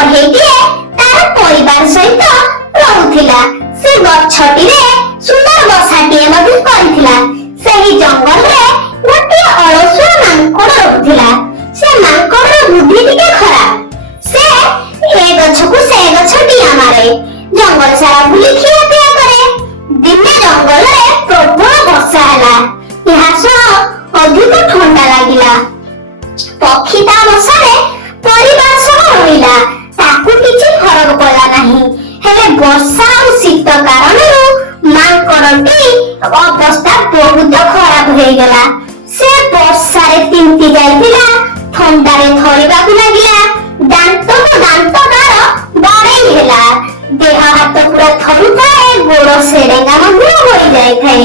ଚଢେଇଟିଏ ତାର ପରିବାର ସହିତ ରହୁଥିଲା। ସେ ଗଛଟିରେ ସୁନ୍ଦର ବସାଟିଏ ମଧ୍ୟ କରିଥିଲା। ସେହି ଜଙ୍ଗଲରେ ଗୋଟିଏ ଅଳସୁଆ ମାଙ୍କଡ ରହୁଥିଲା। ସେ ମାଙ୍କଡର ବୁଦ୍ଧି ଟିକେ ଖରାପ। ସେ ଏ ଗଛକୁ ସେ ଗଛ ଡିଆଁ ମାରେ, ଜଙ୍ଗଲ ସାରା ବୁଲି ଖିଆପିଆ କରେ। ଦିନେ ଜଙ୍ଗଲରେ ପ୍ରବଳ ବର୍ଷା ହେଲା। ଏହା ସହ ଅଧିକ ଥଣ୍ଡା ଲାଗିଲା। ପକ୍ଷୀ ତା ବସାରେ ପରିବାର ସହ ରହିଲା। ତାକୁ କିଛି ଫରକ ପଡିଲା ନାହିଁ। ହେଲେ ବର୍ଷା ଆଉ ଶୀତ କାରଣରୁ ମାଙ୍କଡଟି ଅବସ୍ଥା ବହୁତ ଖରାପ ହେଇଗଲା। ସେ ବର୍ଷାରେ ତିନ୍ତି ଯାଇଥିଲା, ଥଣ୍ଡାରେ ଥରିବାକୁ ଲାଗିଲା, ଦାନ୍ତକୁ ଦାନ୍ତ ତାର ବାଡ଼େଇ ହେଲା, ଦେହ ହାତ ପୁରା ଥରୁଥାଏ, ଗୋଡ ସେଡେଙ୍ଗା ମଧ୍ୟ ହୋଇଯାଇଥାଏ।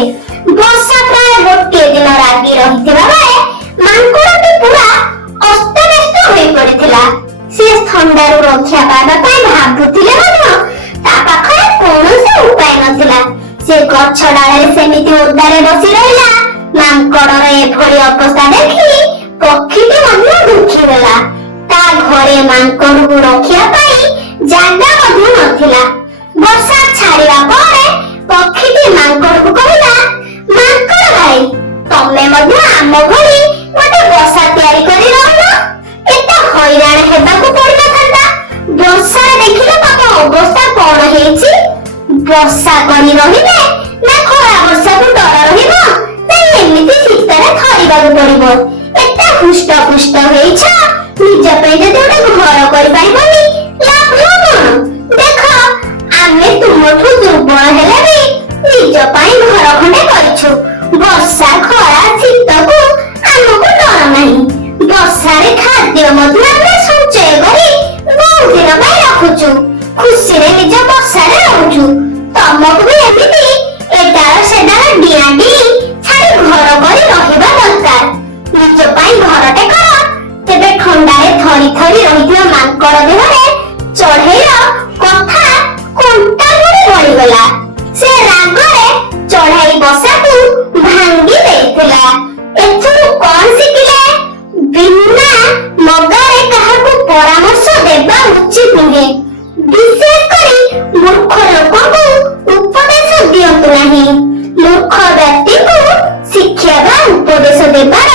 ବର୍ଷା ପ୍ରାୟ ଗୋଟିଏ ଦିନ ଲାଗି ରହିଥିବା ବେଳେ ମାଙ୍କଡଟି ପୁରା ଅସ୍ତବ୍ୟସ୍ତ ହୋଇ ପଡିଥିଲା। ସେ ଥଣ୍ଡାରୁ ରକ୍ଷା ପାଇବା ପାଇଁ ଭାବୁଥିଲେ ମଧ୍ୟ ତା ପାଖରେ କୌଣସି ଉପାୟ ନଥିଲା। ସେ ଗଛ ଡାଳରେ ସେମିତି ଓଦାରେ ବସି ରହିଲା। ମାଙ୍କଡର ଏଭଳି ଅବସ୍ଥା ଦେଖି ପକ୍ଷୀଟି ମଧ୍ୟ ଦୁଃଖୀ ହେଲା। ତା ଘରେ ମାଙ୍କଡକୁ ରଖିବା ପାଇଁ ଜାଗା ମଧ୍ୟ ନଥିଲା। ବର୍ଷା ଛାଡିବା ପରେ ପକ୍ଷୀଟି ମାଙ୍କଡକୁ କହିଲା, ମାଙ୍କଡ ଭାଇ, ତମେ ମଧ୍ୟ ଆମ ଭଳି ଗୋଟେ ବସା ତିଆରି କରି ରହୁନ। ଏତେ ହଇରାଣ ହେବାକୁ ପଡିନଥାନ୍ତା। ବର୍ଷାରେ ଦେଖିଲେ ତମ ଅବସ୍ଥା କଣ ହେଇଛି। ବର୍ଷା କରି ରହିଲେ ନା ଖରା ବର୍ଷାକୁ ଡର ରହିବ, ନା ଏମିତି ଶୀତରେ ଥରିବାକୁ ପଡିବ। ଏତେ ହୃଷ୍ଟ ପୁଷ୍ଟ ହେଇଛ, ନିଜ ପାଇଁ ଯଦି ଗୋଟେ ଘର କରିପାରିବନି ଲାଭ କଣ? ଦେଖ, ଆମେ ତୁମଠୁ ଦୁର୍ବଳ ହେଲେ ବି ନିଜ ପାଇଁ ଘର ଖଣ୍ଡେ କରିଛୁ। ବର୍ଷା ଖରା ଶୀତକୁ ଆମକୁ ଡର ନାହିଁ। ବର୍ଷାରେ ଖାଦ୍ୟ ମଧ୍ୟ ଆମେ ସଞ୍ଚୟ କରି ବହୁ ଦିନ ପାଇଁ ରଖୁଛୁ। ଖୁସିରେ ନିଜ ବର୍ଷାରେ ରହୁଛୁ। ତମକୁ ବି ଏମିତି ଏ ଡାଳ ସେ ଡାଳ ଡିଆଁ ଡିଇଁ ଛାଡି ଘର କରି ରହିବା ଦରକାର। ନିଜ ପାଇଁ ଘରଟେ କର। ତେବେ ଥଣ୍ଡାରେ ଥରି ଥରି ରହିଥିବା ମାଙ୍କଡ ଦେହରେ ଚଢେଇର କଥା କଣ୍ଟା ଭଳି ଭଳିଗଲା। ସେ ରାଗରେ ଚଢେଇ ବସାକୁ ଭାଙ୍ଗି ଦେଇଥିଲା। ଏଥିରୁ କଣ ଶିଖିଲେ? ବିନା ମଗାରେ କାହାକୁ ପରାମର୍ଶ ଦେବା ଉଚିତ ନୁହେଁ। ବିଶେଷ କରି ମୂର୍ଖ ଲୋକଙ୍କୁ ଉପଦେଶ ଦିଅନ୍ତୁ ନାହିଁ। ମୂର୍ଖ ବ୍ୟକ୍ତିକୁ ଶିକ୍ଷା ବା ଉପଦେଶ ଦେବାର